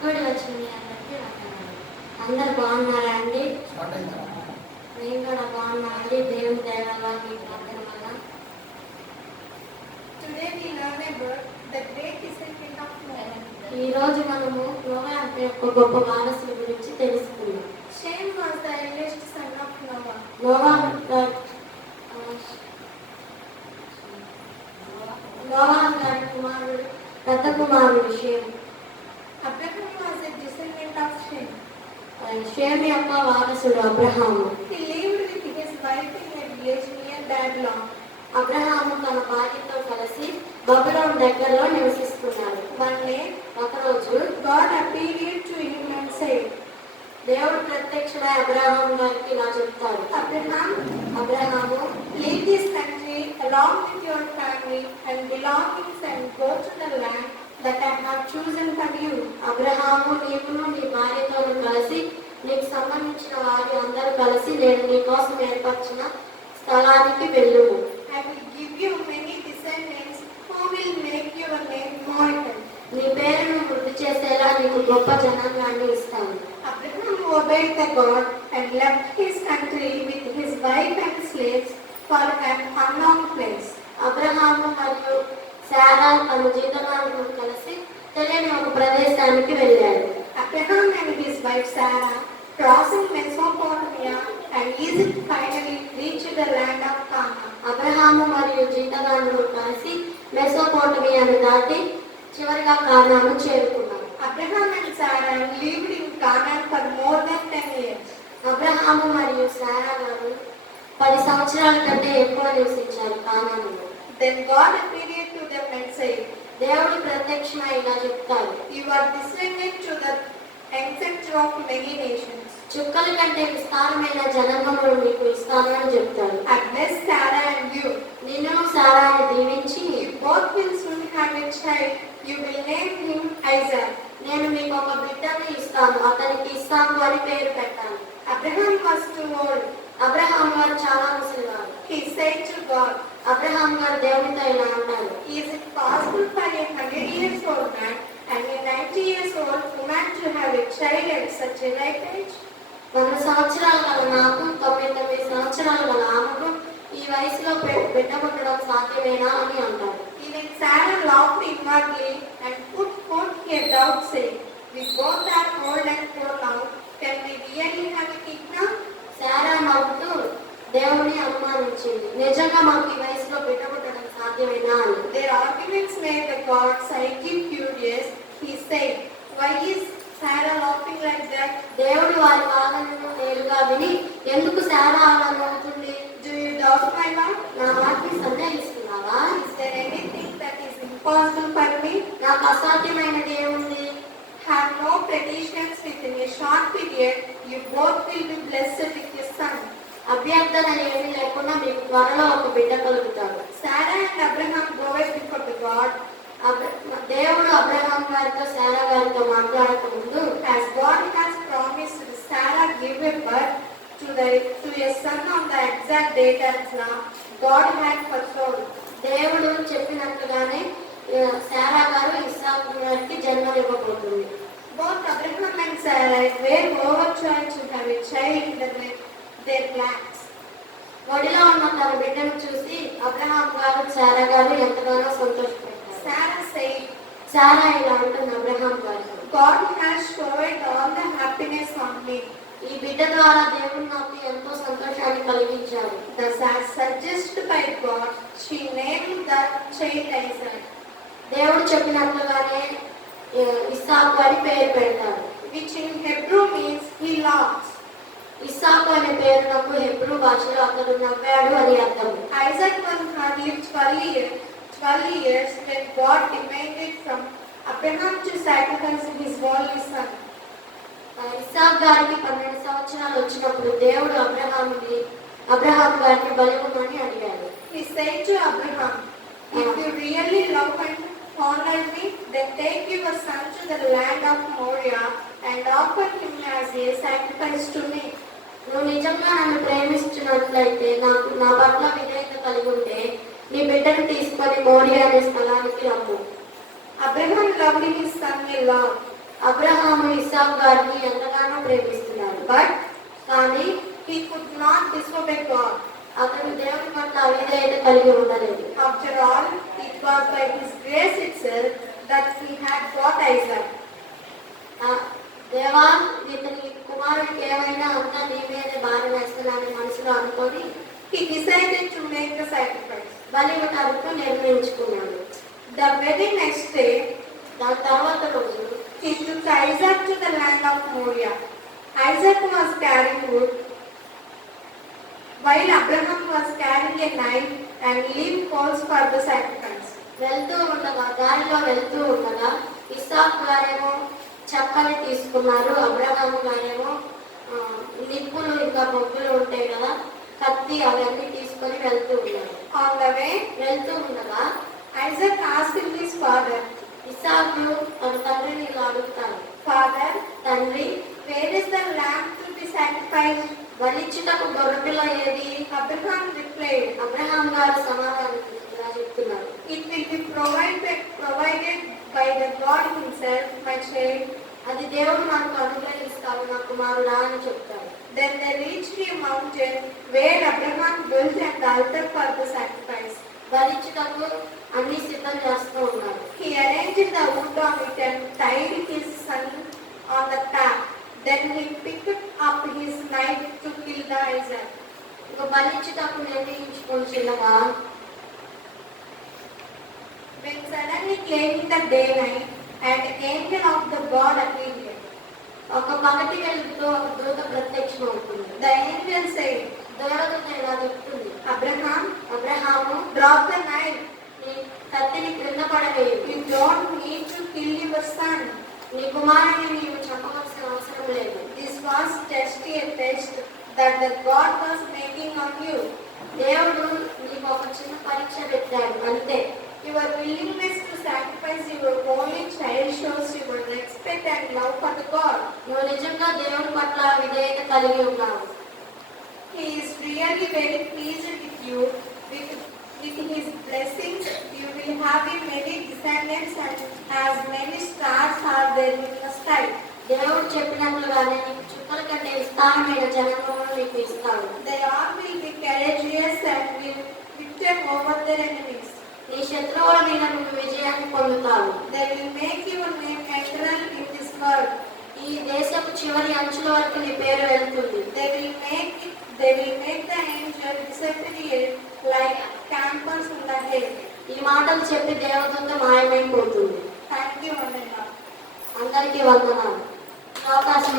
కూడి వచ్చిన మీ అందరికీ వందనాలు. అందరు బాగున్నారా అండి? నేను కూడా బాగున్నానండి. దేవుని దయ వల్ల మీ ప్రార్థన వల్ల. ఈ రోజు మనము నోవా అంటే ఒక గొప్ప వారసుల గురించి తెలుసుకుందాం. Shem was the eldest son of Noah. Noah గారి కుమారుడు పెద్ద కుమారుడు Shem. Abraham was a descendant of Shem. Shem యొక్క వారసుడు Abraham. He lived with his wife in a village near Babylon. Abraham తన భార్యతో కలిసి బబులోను దగ్గరలో నివసిస్తున్నాడు. One day, ఒకరోజు God appeared to him and said, దేవుడు ప్రత్యక్షమై అబ్రహాము గారికి ఇలా చెప్తాడు. Abraham, leave this country along with your family and belongings and go to the land that I have chosen for you. Abraham, నీవును నీ భార్యతో కలిసి నీకు సంబంధించిన వారు అందరూ కలిసి నేను నీ కోసం ఏర్పరిచిన స్థలానికి వెళ్ళుము. I will give you many descendants who will make your name immortal. నీ పేరును వృద్ధి చేసేలా నీకు గొప్ప జనాంగాన్ని ఇస్తాను. Abraham obeyed the God and left his country with his wife and slaves for an unknown place. Abraham మరియు శారా తన జీతగాండ్రులు కలిసి తెలియని ఒక ప్రదేశానికి వెళ్ళాడు. Abraham and his wife Sarah, crossing Mesopotamia and Egypt, finally reached the land of Canaan. Abraham మరియు జీతగాండ్రులు కలిసి మెసోపోటమియాను దాటి చివరిగా కానాను చేరుకున్నారు. Abraham and Sarah lived in Canaan for more than 10 years. Abraham మరియు శారా గారు 10 సంవత్సరాల కంటే ఎక్కువ నివసించారు కానానులో. Then God appeared to them and said, దేవుడు ప్రత్యక్షమై ఇలా చెప్తాడు. you are descended to the ancestor of many nations. చుక్కల కంటే విస్తారమైన జనాంగములు మీకు ఇస్తాను అని చెప్తాడు. I bless Sarah and you. నిన్ను శారాను దీవించి You both will soon have a child. You will name him Isaac. నేను మీకు ఒక బిడ్డని ఇస్తాను, అతనికి ఇస్తాను అని పేరు పెట్టాను. Abraham was too old. Abraham గారు చాలా ముసలివారు. He said to God, Abraham గారు దేవునితో ఇలా అంటారు. is it possible for a 100 years old man and a 90 years old woman to have a child at such a ripe age? 100 సంవత్సరాలు గల నాకు 99 సంవత్సరాలు గల ఆమెకు ఈ వయసులో బిడ్డ పుట్టడం సాధ్యమేనా అని అంటారు. Even Sarah laughed inwardly and put forth a doubt, saying, we both are old and poor now. Can we really have a kid now? Sarah నవ్వుతూ దేవుని అనుమానించింది. నిజంగా మాకు ఈ వయసులో బిడ్డ పుట్టడం సాధ్యమేనా అని. Their arguments made the God slightly furious. He said, why is Sarah laughing like that? దేవుడు వారి వాదనను నేరుగా విని ఎందుకు శారా అలా నవ్వుతుంది? Do you doubt my love? నా వాటిని సందేహిస్తున్నావా? Is there anything that is impossible for me? నాకు అసాధ్యమైనది ఏముంది? Have no pretensions within a short period. You both will be blessed with a son. అభ్యర్థన ఏమీ లేకుండా మీకు త్వరలో ఒక బిడ్డ కలుగుతాడు. Sarah and Abraham bowed before the God. దేవుడు అబ్రహాం గారితో శారా గారితో మాట్లాడక ముందు, as God has promised Sarah give a birth to a son on the exact date as now, God had foretold. దేవుడు చెప్పినట్లుగానే శారా గారు ఇస్సాకు గారికి జన్మనివ్వబోతుంది. Both Abraham and Sarah were overjoyed to have a child in their plans. ఒడిలో ఉన్న తన బిడ్డను చూసి Abraham గారు శారా గారు ఎంతగానో సంతోషపడ్డారు. Sarah said, శారా ఇలా అంటుంది అబ్రహాం గారు, God has showered all the happiness on me. ఈ బిడ్డ ద్వారా దేవుడు నాకు ఎంతో సంతోషాన్ని కలిగించాడు. Thus, as suggested by God, she named the child Isaac. దేవుడు చెప్పినట్లుగానే ఇస్సాకు అని పేరు పెడతాడు. which in Hebrew means he laughs. ఇస్సాకు అనే పేరు నాకు హెబ్రూ భాషలో అతడు నవ్వాడు అని అర్థం. Isaac was hardly 12 years when God demanded from Abraham to sacrifice his only son. ఇస్సాకు గారికి 12 సంవత్సరాలు వచ్చినప్పుడు దేవుడు అబ్రహాం గారికి బలివ్వమని అడిగాడు. He said to Abraham, if you really love and honor me, then take your son to the land of Moriah and offer him as a sacrifice to me. నువ్వు నిజంగా నన్ను ప్రేమిస్తున్నట్లయితే నా పట్ల విధేయత కలిగి ఉంటే నీ బిడ్డను తీసుకొని మోరియా అనే స్థలానికి రమ్ము. Abraham loved his son a lot. Abraham ఇస్సాకు గారిని ఎంతగానో ప్రేమిస్తున్నాడు. But కానీ he could not disobey God. అతడు దేవుని పట్ల అవిధేయత కలిగి ఉండలేదు. After all, it was by his grace itself that he had got Isaac. ఆ, దేవా ఇతని కుమారుడికి ఏమైనా అంతా నీ మీదే భారం వేస్తున్నానని మనసులో అనుకొని He decided to make the sacrifice. బలివటానికి నిర్ణయించుకున్నాడు. The very next day, దాని తర్వాత రోజు he took Isaac to the land of Moriah. Isaac was carrying wood, while Abraham was carrying a knife and leaf poles for the sacrifice. దారిలో వెళ్తూ ఉండగా ఇస్సాకు గారేమో చెక్కని తీసుకున్నారు. అబ్రహాము గారేమో నిప్పులు ఇంకా బొగ్గులు ఉంటాయి కదా, కత్తి అవన్నీ తీసుకొని వెళ్తూ ఉన్నారు. On the way, వెళ్తూ ఉండగా Isaac asked his father, ఇస్సాకు తన తండ్రిని ఇలా అడుగుతాడు, Father, తండ్రి where is the lamb to be sacrificed? బలిచ్చుటకు గొర్రెపిల్ల ఏది? Abraham replied, అబ్రహాం గారు సమాధానం ఇలా చెప్తున్నారు, It will be provided by the God himself, my child. అది దేవుడు మనకు అనుగ్రహిస్తాడు నా కుమారుడా అని చెప్తాడు. Then they reached a mountain where Abraham built an altar for the sacrifice. బలిచ్చుటకు అన్ని సిద్ధం చేస్తూ ఉన్నారు. He arranged the wood on it and tied his son on the top. Then he picked up his knife to kill the Isaac. ఇక బలిచ్చుటకు నిర్ణయించుకొని చిన్నగా When suddenly came the daylight, and the angel of the God appeared. ఒక పగటి వెలుగుతో ఒక దూత ప్రత్యక్షం అవుతుంది. The angel said, దేవదూత ఇలా చెప్తుంది, Abraham, Abraham drop the knife. నీ కత్తిని క్రింద పడవేయు. You don't need to kill your son. నీ కుమారుని నీవు చంపవలసిన అవసరం లేదు. This was just a test that the God was making on you. దేవుడు నీకు ఒక చిన్న పరీక్ష పెట్టాడు అంతే. Your willingness to sacrifice your only child shows your respect and love for the God. నువ్వు నిజంగా దేవుని పట్ల విధేయత కలిగి ఉన్నావు. He is really very pleased with you. With his blessings, you will have many descendants, and as many stars are there in the sky. దేవుడు చెప్పినట్లుగానే నీకు చుక్కల కంటే విస్తారమైన జనాంగమును నీకు ఇస్తాడు. They all will be courageous and will victor over their enemies. నీ శత్రువుల మీద నువ్వు విజయాన్ని పొందుతావు. They will make your name eternal in this world. ఈ దేశపు చివరి అంచుల వరకు నీ పేరు వెళ్తుంది. They will make the angel disappear like campers in the hay. ఈ మాటలు చెప్పి దేవదూత మాయమైపోతుంది. Thank you, Vandana. అందరికీ వందనాలు. అవకాశం